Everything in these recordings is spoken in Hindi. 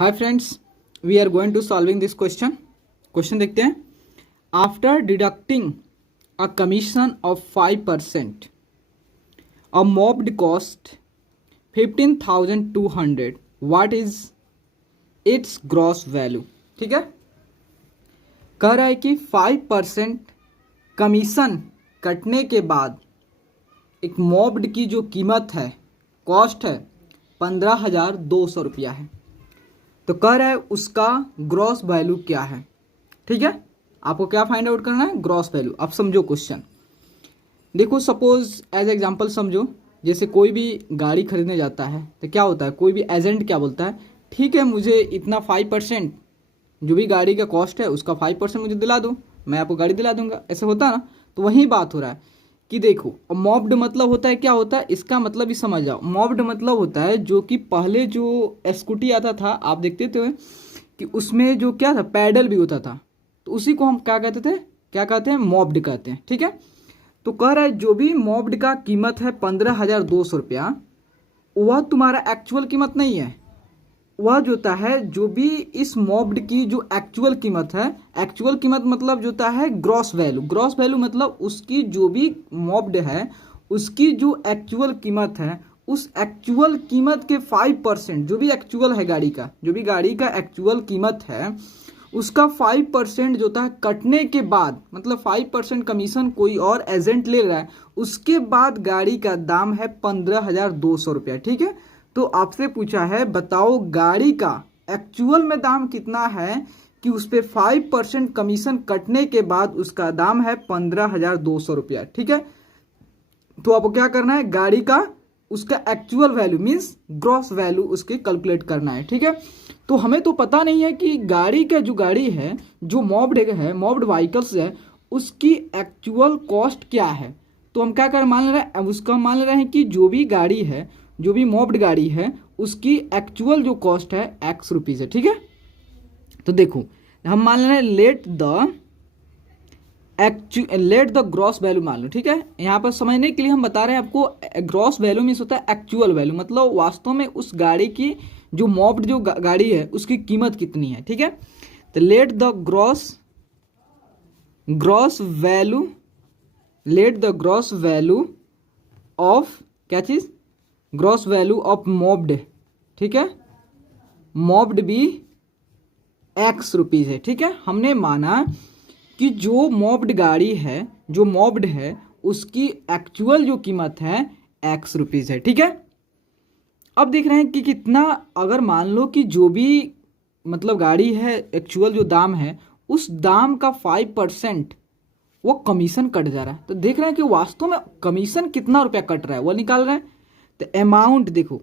Hi friends, we are going to solving this question देखते हैं। After deducting a commission of 5%, a mobile cost 15,200, what is its gross value. ठीक है, कह रहा है कि 5% कमीशन कटने के बाद एक मॉब्ड की जो कीमत है, कॉस्ट है 15,200 रुपया है। तो कह रहा है उसका ग्रॉस वैल्यू क्या है। ठीक है, आपको क्या फाइंड आउट करना है, ग्रॉस वैल्यू। अब समझो क्वेश्चन, देखो सपोज एज एग्जांपल समझो, जैसे कोई भी गाड़ी खरीदने जाता है तो क्या होता है, कोई भी एजेंट क्या बोलता है, ठीक है मुझे इतना 5% जो भी गाड़ी का कॉस्ट है उसका 5% मुझे दिला दो, मैं आपको गाड़ी दिला दूंगा। ऐसे होता है ना, तो वही बात हो रहा है कि देखो मॉब्ड मतलब होता है, क्या होता है इसका मतलब भी समझ जाओ। मॉब्ड मतलब होता है जो कि पहले जो स्कूटी आता था आप देखते थे कि उसमें जो क्या था, पैडल भी होता था, तो उसी को हम क्या कहते थे, क्या कहते हैं, मॉब्ड कहते हैं। ठीक है, तो कह रहा है जो भी मॉब्ड का कीमत है 15,200 रुपया, वह तुम्हारा एक्चुअल कीमत नहीं है। वह जो होता है जो भी इस मॉब्ड की जो एक्चुअल कीमत है, एक्चुअल कीमत मतलब जो होता है ग्रॉस वैल्यू। ग्रॉस वैल्यू मतलब उसकी जो भी मॉब्ड है उसकी जो एक्चुअल कीमत है, उस एक्चुअल कीमत के 5%, जो भी एक्चुअल है गाड़ी का, जो भी गाड़ी का एक्चुअल कीमत है उसका 5% जो होता है कटने के बाद, मतलब 5% कमीशन कोई और एजेंट ले रहा है, उसके बाद गाड़ी का दाम है 15,200 रुपया। ठीक है, तो आपसे पूछा है बताओ गाड़ी का एक्चुअल में दाम कितना है कि उस पर 5% कमीशन कटने के बाद उसका दाम है 15,200 रुपया। ठीक है, तो आपको क्या करना है, गाड़ी का उसका actual value means gross value उसके कैलकुलेट करना है। ठीक है, तो हमें तो पता नहीं है कि गाड़ी का जो गाड़ी है, जो मॉब्ड है, मॉब्ड व्हीकल्स है, उसकी एक्चुअल कॉस्ट क्या है। तो हम क्या कर मान रहे हैं, उसका मान रहे हैं कि जो भी गाड़ी है, जो भी मॉब्ड गाड़ी है, उसकी एक्चुअल जो कॉस्ट है एक्स रुपीज़ है। ठीक है, तो देखो हम मान रहे हैं लेट द ग्रॉस वैल्यू मान लो। ठीक है, यहाँ पर समझने के लिए हम बता रहे हैं आपको, ग्रॉस वैल्यू मीन्स होता है एक्चुअल वैल्यू, मतलब वास्तव में उस गाड़ी की जो मॉब्ड जो गाड़ी है उसकी कीमत कितनी है। ठीक है, तो let the gross value of क्या चीज, ग्रॉस वैल्यू ऑफ मॉब्ड। ठीक है, मॉब्ड भी एक्स रुपीज है। ठीक है, हमने माना कि जो मॉब्ड गाड़ी है, जो मॉब्ड है उसकी एक्चुअल जो कीमत है एक्स रुपीज है। ठीक है, अब देख रहे हैं कि कितना, अगर मान लो कि जो भी मतलब गाड़ी है एक्चुअल जो दाम है उस दाम का 5% वो कमीशन कट जा रहा है, तो देख रहे हैं कि वास्तव में कमीशन कितना रुपया कट रहा है वो निकाल रहे हैं। तो अमाउंट देखो,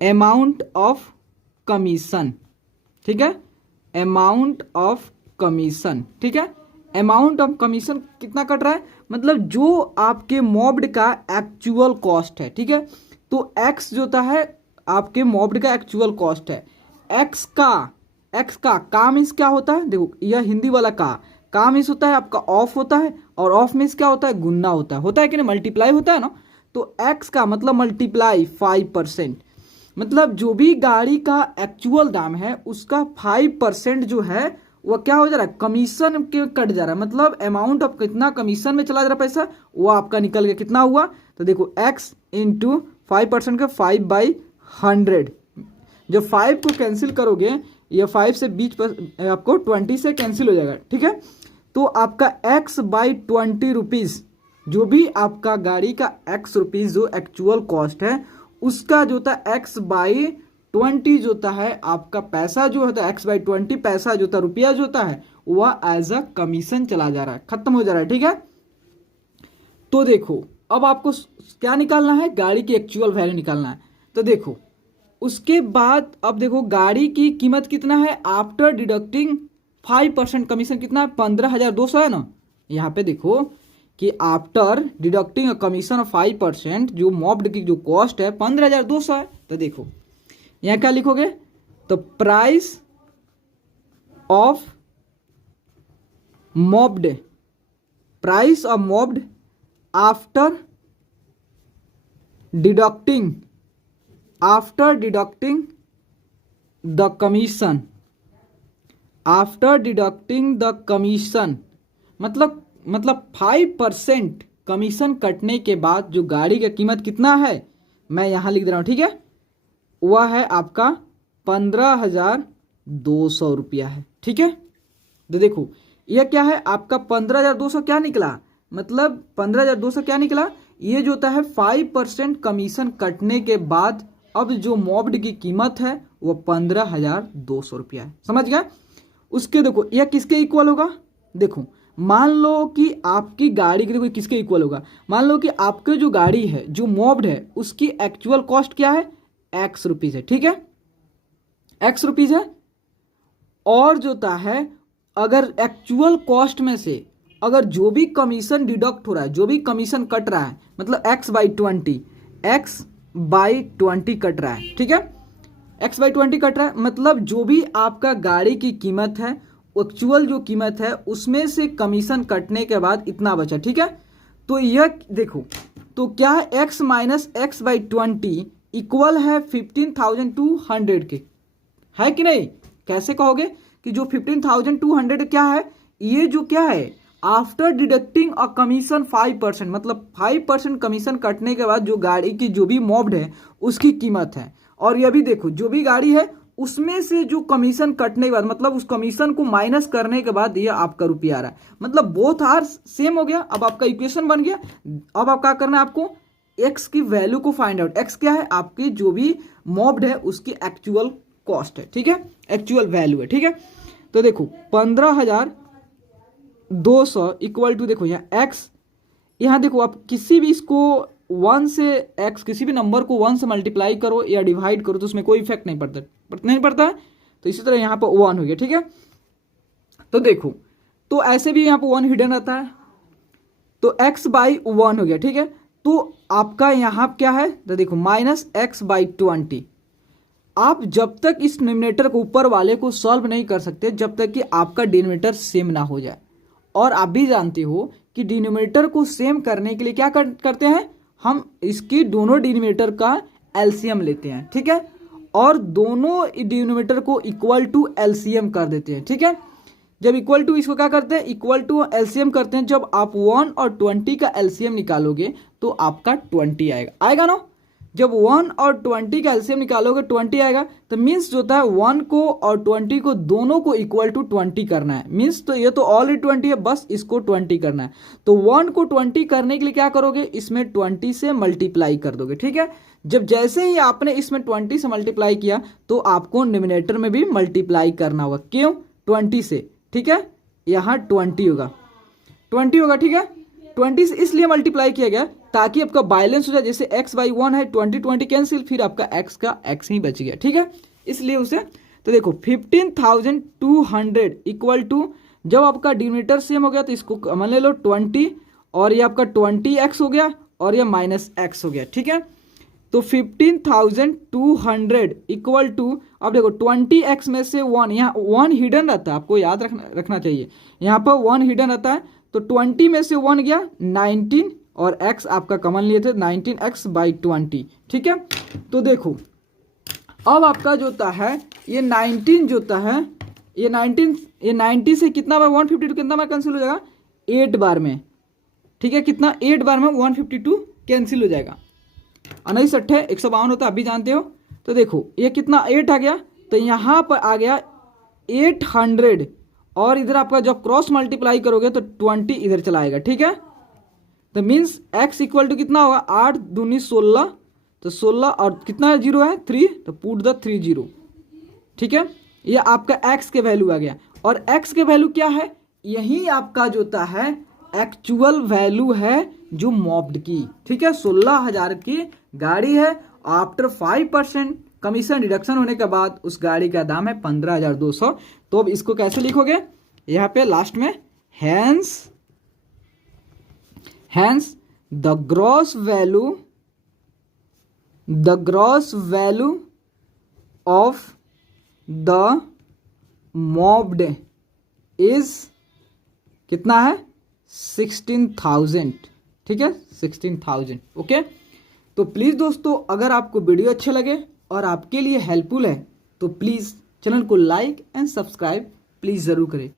अमाउंट ऑफ कमीशन। ठीक है, अमाउंट ऑफ कमीशन। ठीक है, अमाउंट ऑफ कमीशन कितना कट रहा है, मतलब जो आपके मॉब्ड का एक्चुअल कॉस्ट है। ठीक है, तो एक्स जो होता है आपके मॉब्ड का एक्चुअल कॉस्ट है, एक्स का मीन्स क्या होता है, देखो यह हिंदी वाला का मीन्स होता है आपका ऑफ होता है, और ऑफ मीन्स क्या होता है, गुन्ना होता है कि नहीं, मल्टीप्लाई होता है ना। तो एक्स का मतलब मल्टीप्लाई 5%, मतलब जो भी गाड़ी का एक्चुअल दाम है उसका 5% जो है वह क्या हो जा रहा है, कमीशन के कट जा रहा है। मतलब अमाउंट ऑफ कितना कमीशन में चला जा रहा है पैसा, वो आपका निकल गया, कितना हुआ, तो देखो x इंटू 5% का 5/100, जब 5 को कैंसिल करोगे, ये 5 से बीच पर आपको 20 से कैंसिल हो जाएगा। ठीक है, तो आपका x/20 रुपीज़, जो भी आपका गाड़ी का x रुपीज़ जो एक्चुअल कॉस्ट है उसका जो होता है x/20 जो होता है आपका पैसा, जो होता है x/20 पैसा जो होता है, रुपया जो होता है वह एज अ कमीशन चला जा रहा है, खत्म हो जा रहा है। ठीक है, तो देखो अब आपको क्या निकालना है, गाड़ी की एक्चुअल वैल्यू निकालना है। तो देखो उसके बाद अब देखो गाड़ी की कीमत कितना है आफ्टर डिडक्टिंग 5% कमीशन, कितना है 15,200 है ना। यहाँ पे देखो कि आफ्टर डिडक्टिंग कमीशन ऑफ 5%, जो मॉब्ड की जो कॉस्ट है 15,200 है। तो देखो यहाँ क्या लिखोगे, तो price of mopped after deducting the commission, after deducting the commission, मतलब 5% कमीशन कटने के बाद जो गाड़ी का कीमत कितना है, मैं यहाँ लिख दे रहा हूँ, ठीक है, वह है आपका 15,200 रुपया है, ठीक है। तो देखो यह क्या है आपका 15,200 क्या निकला, मतलब 15,200 क्या निकला, ये जो होता है 5% कमीशन कटने के बाद अब जो मॉब्ड की कीमत है वो 15,200 रुपया है, समझ गया। उसके देखो यह किसके इक्वल होगा, देखो मान लो कि आपकी गाड़ी के, देखो किसके इक्वल होगा, मान लो कि आपके जो गाड़ी है जो मॉब्ड है उसकी एक्चुअल कॉस्ट क्या है, एक्स रुपीज है, ठीक है, एक्स रुपीज है। और जो होता है अगर एक्चुअल कॉस्ट में से अगर जो भी कमीशन डिडक्ट हो रहा है, जो भी कमीशन कट रहा है, मतलब x/20 कट रहा है, ठीक है, x/20 कट रहा है, मतलब जो भी आपका गाड़ी की कीमत है, एक्चुअल जो कीमत है उसमें से कमीशन कटने के बाद इतना बचा, ठीक है। तो यह देखो तो क्या है, x माइनस x/20 इक्वल है 15,200 के, है कि नहीं। कैसे कहोगे कि जो 15,200 क्या है, ये जो क्या है आफ्टर डिडक्टिंग अ कमीशन 5%, मतलब 5% कमीशन कटने के बाद जो गाड़ी की जो भी मॉब्ड है उसकी कीमत है। और ये भी देखो जो भी गाड़ी है उसमें से जो कमीशन कटने के बाद, मतलब उस कमीशन को माइनस करने के बाद ये आपका रुपया आ रहा है, मतलब बोथ आर सेम हो गया। अब आपका इक्वेशन बन गया। अब आप क्या करना है, आपको एक्स की वैल्यू को फाइंड आउट, एक्स क्या है आपकी जो भी मॉब्ड है उसकी एक्चुअल कॉस्ट है, ठीक है, एक्चुअल वैल्यू है, ठीक है। तो देखो 15,200 इक्वल टू, देखो यहाँ एक्स, यहाँ देखो आप किसी भी इसको 1 से एक्स, किसी भी नंबर को 1 से मल्टीप्लाई करो या डिवाइड करो तो उसमें कोई इफेक्ट नहीं पड़ता है। तो इसी तरह यहाँ पर 1 हो गया, ठीक है। तो देखो तो ऐसे भी यहाँ पर 1 हिडन रहता है, तो x/1 हो गया, ठीक है। तो आपका यहाँ क्या है, तो देखो -x/20। आप जब तक इस डिनोमिनेटर को ऊपर वाले को सॉल्व नहीं कर सकते जब तक कि आपका डिनोमिनेटर सेम ना हो जाए। और आप भी जानते हो कि डिनोमिनेटर को सेम करने के लिए क्या करते हैं, हम इसकी दोनों डिनोमिनेटर का एलसीएम लेते हैं, ठीक है, और दोनों डिनोमिनेटर को इक्वल टू एलसीएम कर देते हैं, ठीक है। जब इक्वल टू इसको क्या करते हैं, इक्वल टू एलसीएम करते हैं। जब आप 1 और 20 का एलसीएम निकालोगे तो आपका 20 आएगा ना। जब 1 और 20 का एलसीएम निकालोगे 20 आएगा, तो मीन्स जो होता है 1 को और 20 को दोनों को इक्वल टू 20 करना है, मीन्स तो ये तो ऑलरेडी 20 है, बस इसको 20 करना है। तो 1 को 20 करने के लिए क्या करोगे, इसमें 20 से मल्टीप्लाई कर दोगे, ठीक है। जब जैसे ही आपने इसमें 20 से मल्टीप्लाई किया तो आपको डिनोमिनेटर में भी मल्टीप्लाई करना होगा, क्यों, 20 से, ठीक है, यहाँ 20 होगा, 20 होगा, ठीक है। 20 से इसलिए मल्टीप्लाई किया गया ताकि आपका बैलेंस हो जाए, जैसे x/1 है, 20 कैंसिल, फिर आपका x का x ही बच गया, ठीक है, इसलिए उसे। तो देखो 15,200 इक्वल टू, जब आपका डिनोमिनेटर सेम हो गया तो इसको कॉमन ले लो 20, और ये आपका 20x हो गया और ये -x हो गया, ठीक है। तो 15,200 इक्वल टू, अब देखो 20x में से 1, यहाँ 1 हिडन रहता है, आपको याद रखना चाहिए, यहाँ पर 1 हिडन रहता है। तो 20 में से 1 गया 19, और x आपका कॉमन लिए थे 19x/20, ठीक है। तो देखो अब आपका जो होता है ये 19 जो होता है, ये 90 से कितना बार 152 कितना बार कैंसिल हो जाएगा, 8 बार में, ठीक है, कितना 8 बार में 152 कैंसिल हो जाएगा। 19 अट्ठे 152 होता है, अभी जानते हो। तो देखो ये कितना 8 आ गया, तो यहाँ पर आ गया 800, और इधर आपका जब क्रॉस मल्टीप्लाई करोगे तो 20 इधर चला आएगा, ठीक है। तो मीन्स x इक्वल टू कितना होगा, 8 दूनी 16, तो 16 और कितना जीरो है 3, तो पुट द 3 0, ठीक है। ये आपका x के वैल्यू आ गया, और x के वैल्यू क्या है, यही आपका जो होता है एक्चुअल वैल्यू है जो मॉब्ड की, ठीक है। 16,000 की गाड़ी है, आफ्टर 5% कमीशन डिडक्शन होने के बाद उस गाड़ी का दाम है 15,200। तो अब इसको कैसे लिखोगे, यहाँ पे लास्ट में hence the gross value of the mobile is कितना है, 16,000, ठीक है, 16,000, ओके। तो प्लीज़ दोस्तों अगर आपको वीडियो अच्छे लगे और आपके लिए हेल्पफुल है तो प्लीज़ चैनल को लाइक एंड सब्सक्राइब प्लीज़ ज़रूर करें।